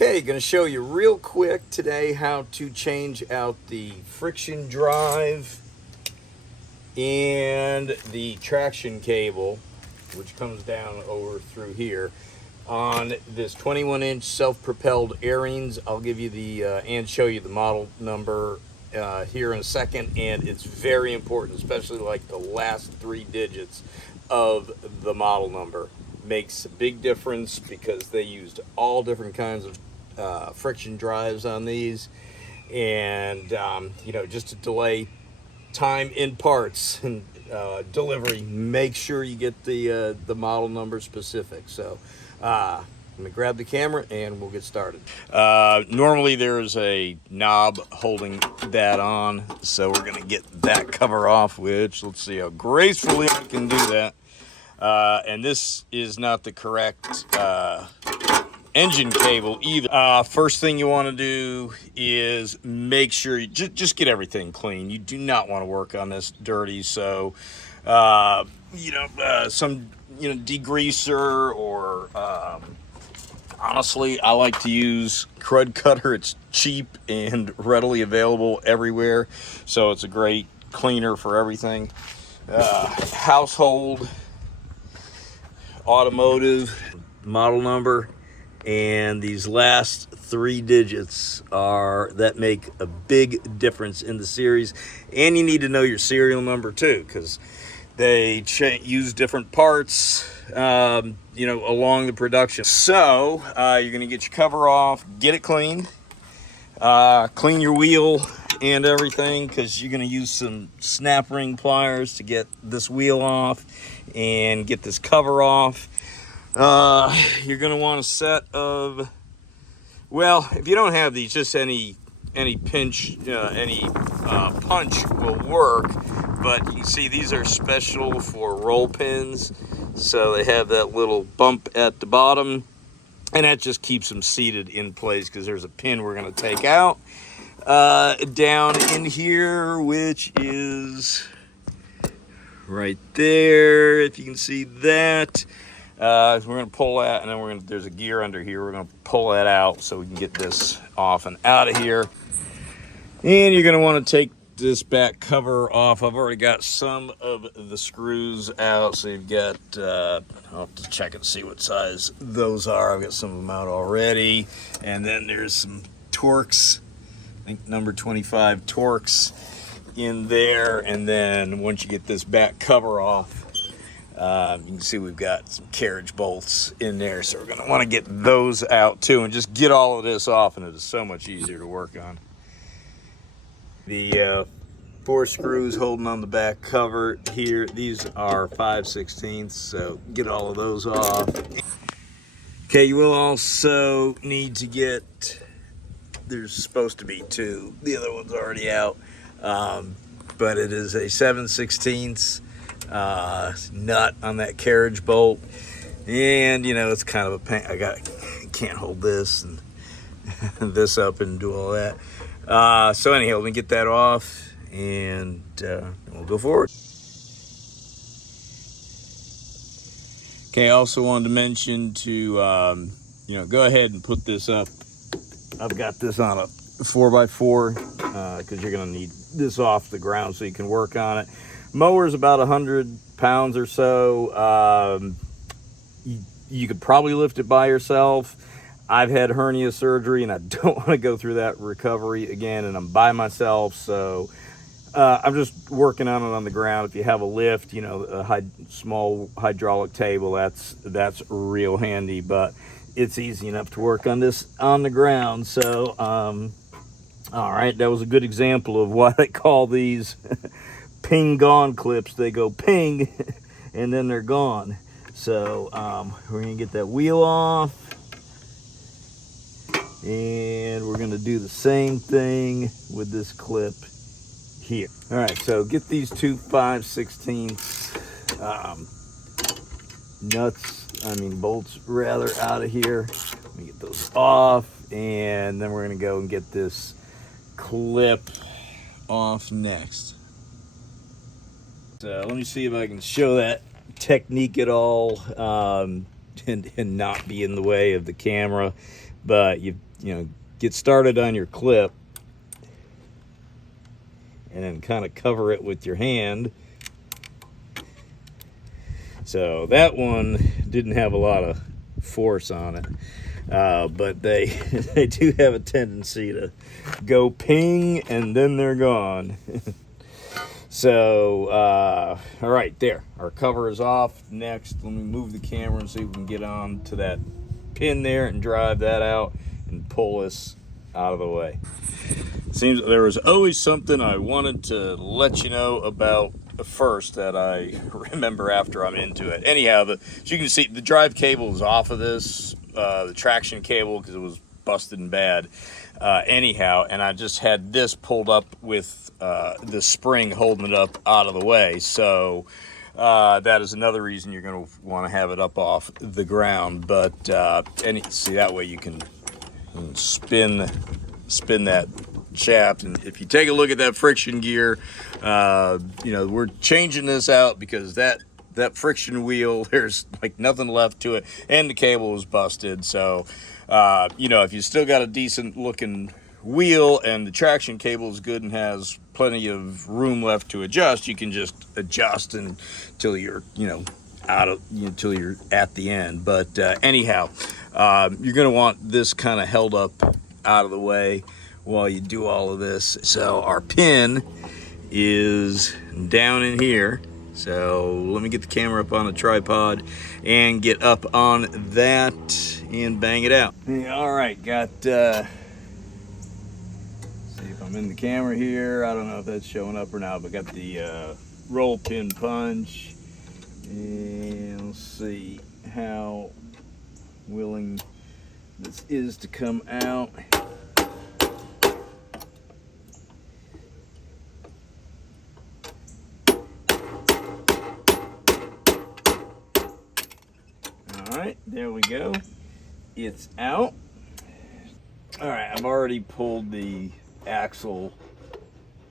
Okay, going to show you real quick today how to change out the friction drive and the traction cable, which comes down over through here on this 21-inch self-propelled Ariens. I'll give you the and show you the model number here in a second, and it's very important, especially like the last 3 digits of the model number. Makes a big difference because they used all different kinds of friction drives on these, and you know, just to delay time in parts and delivery, make sure you get the model number specific. So let me grab the camera and we'll get started. Normally there's a knob holding that on, so we're gonna get that cover off, which let's see how gracefully I can do that. And this is not the correct engine cable either. First thing you want to do is make sure you just get everything clean. You do not want to work on this dirty. So, some degreaser, or honestly, I like to use Crud Cutter. It's cheap and readily available everywhere, so it's a great cleaner for everything. Household, automotive, model number, and these last 3 digits are that make a big difference in the series. And you need to know your serial number too, because they use different parts along the production. So you're going to get your cover off, get it clean, clean your wheel and everything, because you're going to use some snap ring pliers to get this wheel off and get this cover off. You're going to want a set of, well, if you don't have these, just any punch will work, but you can see these are special for roll pins, so they have that little bump at the bottom, and that just keeps them seated in place, because there's a pin we're going to take out down in here, which is right there, if you can see that. We're going to pull that, and then there's a gear under here. We're going to pull that out so we can get this off and out of here. And you're going to want to take this back cover off. I've already got some of the screws out, so you've got, I'll have to check and see what size those are. I've got some of them out already. And then there's some Torx, I think number 25 Torx in there. And then once you get this back cover off, you can see we've got some carriage bolts in there, so we're going to want to get those out too, and just get all of this off, and it is so much easier to work on. The 4 screws holding on the back cover here, these are 5/16, so get all of those off. Okay, you will also need to get, there's supposed to be 2, the other one's already out, but it is a 7/16 nut on that carriage bolt, and it's kind of a pain. I can't hold this and this up and do all that. So anyhow, let me get that off, and we'll go forward. Okay, I also wanted to mention to go ahead and put this up. I've got this on a 4x4 because you're going to need this off the ground so you can work on it. Mower's about 100 pounds or so. You could probably lift it by yourself. I've had hernia surgery, and I don't want to go through that recovery again, and I'm by myself, so I'm just working on it on the ground. If you have a lift, a small hydraulic table, that's real handy, but it's easy enough to work on this on the ground. So all right, that was a good example of why they call these ping gone clips. They go ping and then they're gone. So we're gonna get that wheel off, and we're gonna do the same thing with this clip here. All right, so get these 2 5/16 bolts rather, out of here. Let me get those off, and then we're gonna go and get this clip off next. So let me see if I can show that technique at all, and not be in the way of the camera. But you know, get started on your clip and then kind of cover it with your hand. So that one didn't have a lot of force on it, but they they do have a tendency to go ping and then they're gone. So all right, there, our cover is off. Next, let me move the camera and see if we can get on to that pin there and drive that out and pull this out of the way. Seems there was always something I wanted to let you know about first that I remember after I'm into it. Anyhow, as you can see, the drive cable is off of this, the traction cable, because it was busted and bad. Anyhow, and I just had this pulled up with the spring holding it up out of the way. So that is another reason you're going to want to have it up off the ground. But see, that way you can spin that shaft. And if you take a look at that friction gear, you know, we're changing this out because that friction wheel, there's like nothing left to it, and the cable was busted. So you know, if you still got a decent looking wheel and the traction cable is good and has plenty of room left to adjust, you can just adjust until you're, you know, until you're at the end. But anyhow, you're going to want this kind of held up out of the way while you do all of this. So our pin is down in here. So let me get the camera up on a tripod and get up on that and bang it out. All right, got, see if I'm in the camera here. I don't know if that's showing up or not, but got the roll pin punch. And let's see how willing this is to come out. All right, there we go. It's out. All right, I've already pulled the axle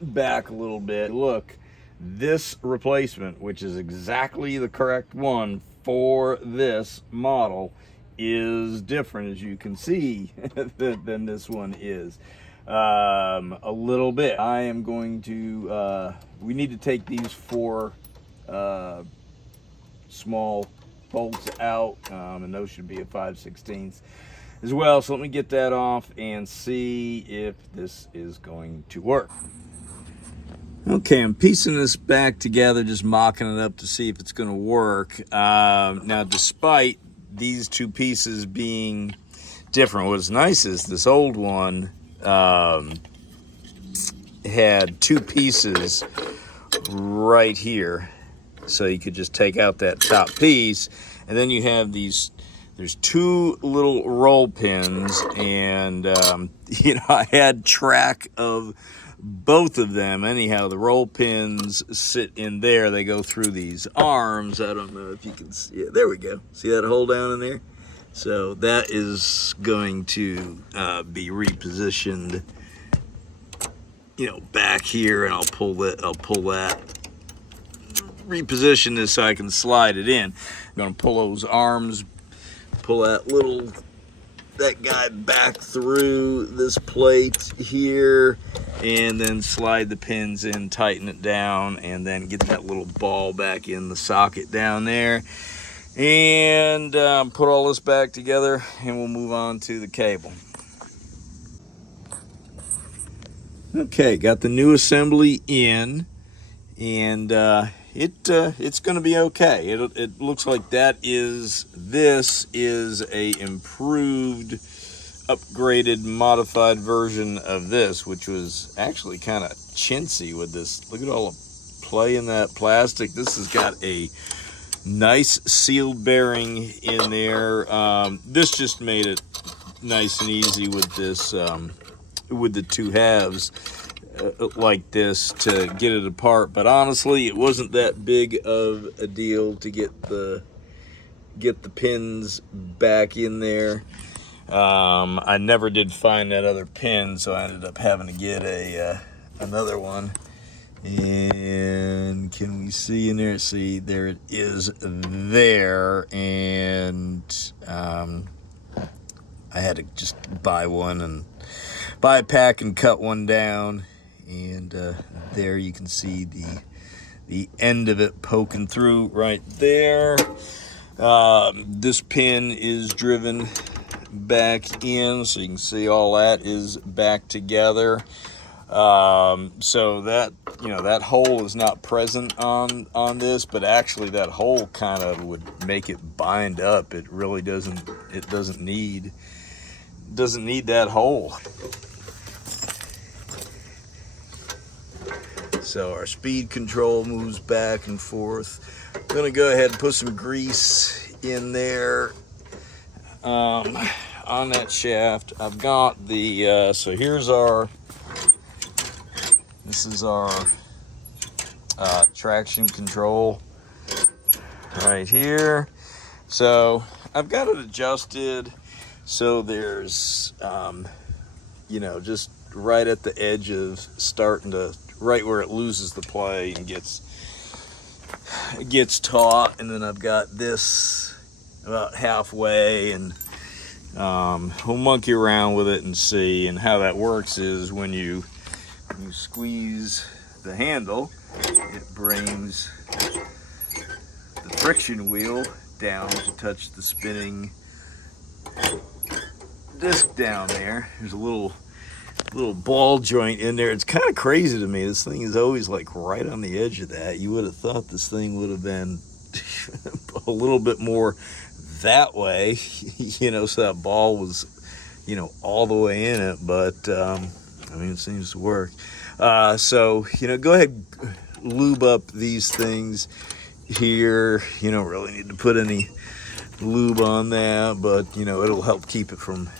back a little bit. Look, this replacement, which is exactly the correct one for this model, is different, as you can see, than this one is. A little bit. I am going to, we need to take these 4 small bolts out, and those should be a 5/16 as well. So let me get that off and see if this is going to work. Okay, I'm piecing this back together, just mocking it up to see if it's going to work. Now, despite these 2 pieces being different, what's nice is this old one had 2 pieces right here. So you could just take out that top piece, and then you have these, there's 2 little roll pins, and you know, I had track of both of them. Anyhow, the roll pins sit in there. They go through these arms. I don't know if you can see it. There we go. See that hole down in there? So that is going to be repositioned, you know, back here, and I'll pull that, reposition this so I can slide it in. I'm gonna pull those arms, pull that guy back through this plate here, and then slide the pins in, tighten it down, and then get that little ball back in the socket down there, and put all this back together, and we'll move on to the cable. Okay, got the new assembly in, and it's going to be okay. It looks like this is a improved, upgraded, modified version of this, which was actually kind of chintzy with this. Look at all the play in that plastic. This has got a nice sealed bearing in there. This just made it nice and easy with this, with the 2 halves. Like this to get it apart, but honestly it wasn't that big of a deal to get the pins back in there. I never did find that other pin, so I ended up having to get another one. And can we see in there? See, there it is there. And I had to just buy one and buy a pack and cut one down, and there you can see the end of it poking through right there. This pin is driven back in, so you can see all that is back together. So that, you know, that hole is not present on this, but actually that hole kind of would make it bind up. It really doesn't need that hole. So our speed control moves back and forth. I'm gonna go ahead and put some grease in there on that shaft. I've got the so this is our traction control right here. So I've got it adjusted so there's you know, just right at the edge of starting to, right where it loses the play and gets taut. And then I've got this about halfway, and we'll monkey around with it and see. And how that works is when you squeeze the handle, it brings the friction wheel down to touch the spinning disc down there. There's a little ball joint in there. It's kind of crazy to me. This thing is always like right on the edge of that. You would have thought this thing would have been a little bit more that way, you know, so that ball was, you know, all the way in it. But I mean, it seems to work. So, you know, go ahead, lube up these things here. You don't really need to put any lube on that, but you know, it'll help keep it from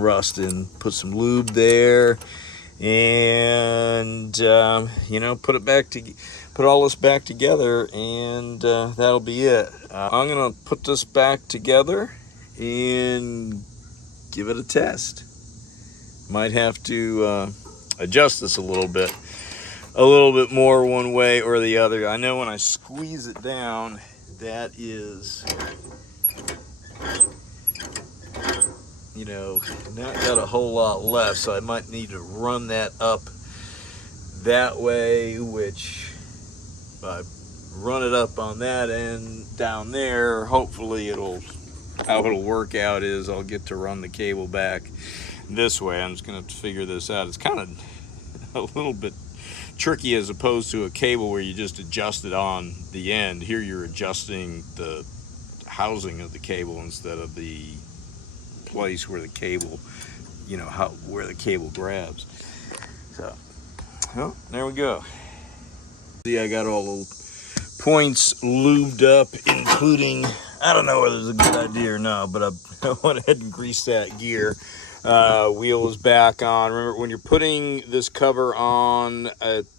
rusting. Put some lube there, and you know, put all this back together, and that'll be it. I'm gonna put this back together and give it a test. Might have to adjust this a little bit more one way or the other. I know when I squeeze it down, that is, you know, not got a whole lot left, so I might need to run that up that way, which if I run it up on that end down there, hopefully how it'll work out is I'll get to run the cable back this way. I'm just gonna have to figure this out. It's kind of a little bit tricky as opposed to a cable where you just adjust it on the end. Here you're adjusting the housing of the cable instead of the place where the cable, you know, where the cable grabs. So, well, there we go. See, I got all the points lubed up, including, I don't know whether it's a good idea or not, but I went ahead and greased that gear. Wheel is back on. Remember, when you're putting this cover on,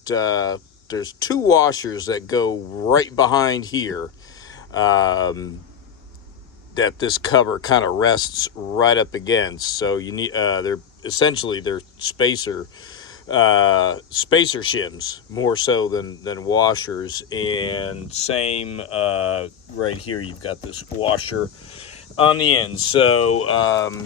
there's two washers that go right behind here, that this cover kind of rests right up against. So you need, they're spacer shims more so than washers. And same right here, you've got this washer on the end. So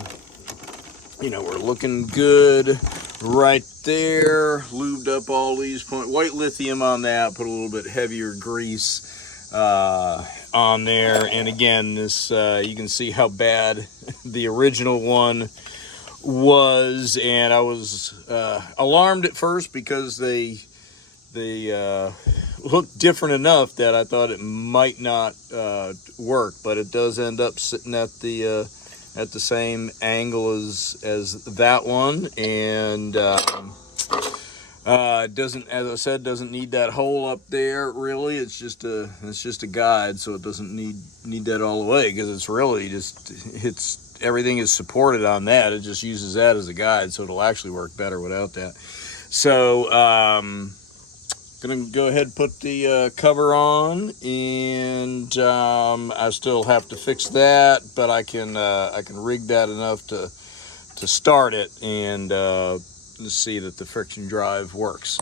you know, we're looking good right there. Lubed up all these points. White lithium on that. Put a little bit heavier grease on there. And again, this you can see how bad the original one was, and I was alarmed at first because they looked different enough that I thought it might not work, but it does end up sitting at the same angle as that one, and doesn't, as I said, doesn't need that hole up there really. It's just a guide, so it doesn't need that all the way, because it's really just, everything is supported on that. It just uses that as a guide, so it'll actually work better without that. So gonna go ahead and put the cover on, and I still have to fix that, but I can rig that enough to start it and see that the friction drive works.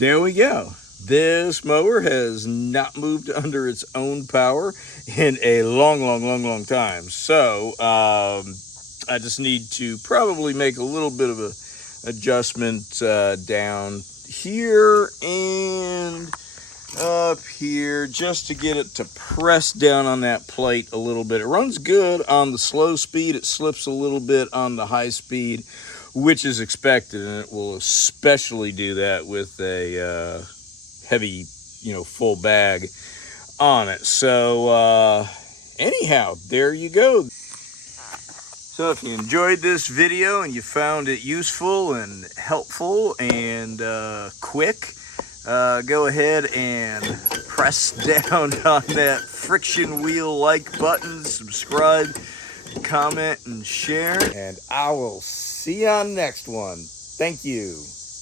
there we go. This mower has not moved under its own power in a long time. So I just need to probably make a little bit of a adjustment down here and up here just to get it to press down on that plate a little bit. It runs good on the slow speed. It slips a little bit on the high speed, which is expected, and it will especially do that with a heavy, full bag on it. So anyhow, there you go. So if you enjoyed this video and you found it useful and helpful and quick, go ahead and press down on that friction wheel like button, subscribe, comment, and share. And I will see you on the next one. Thank you.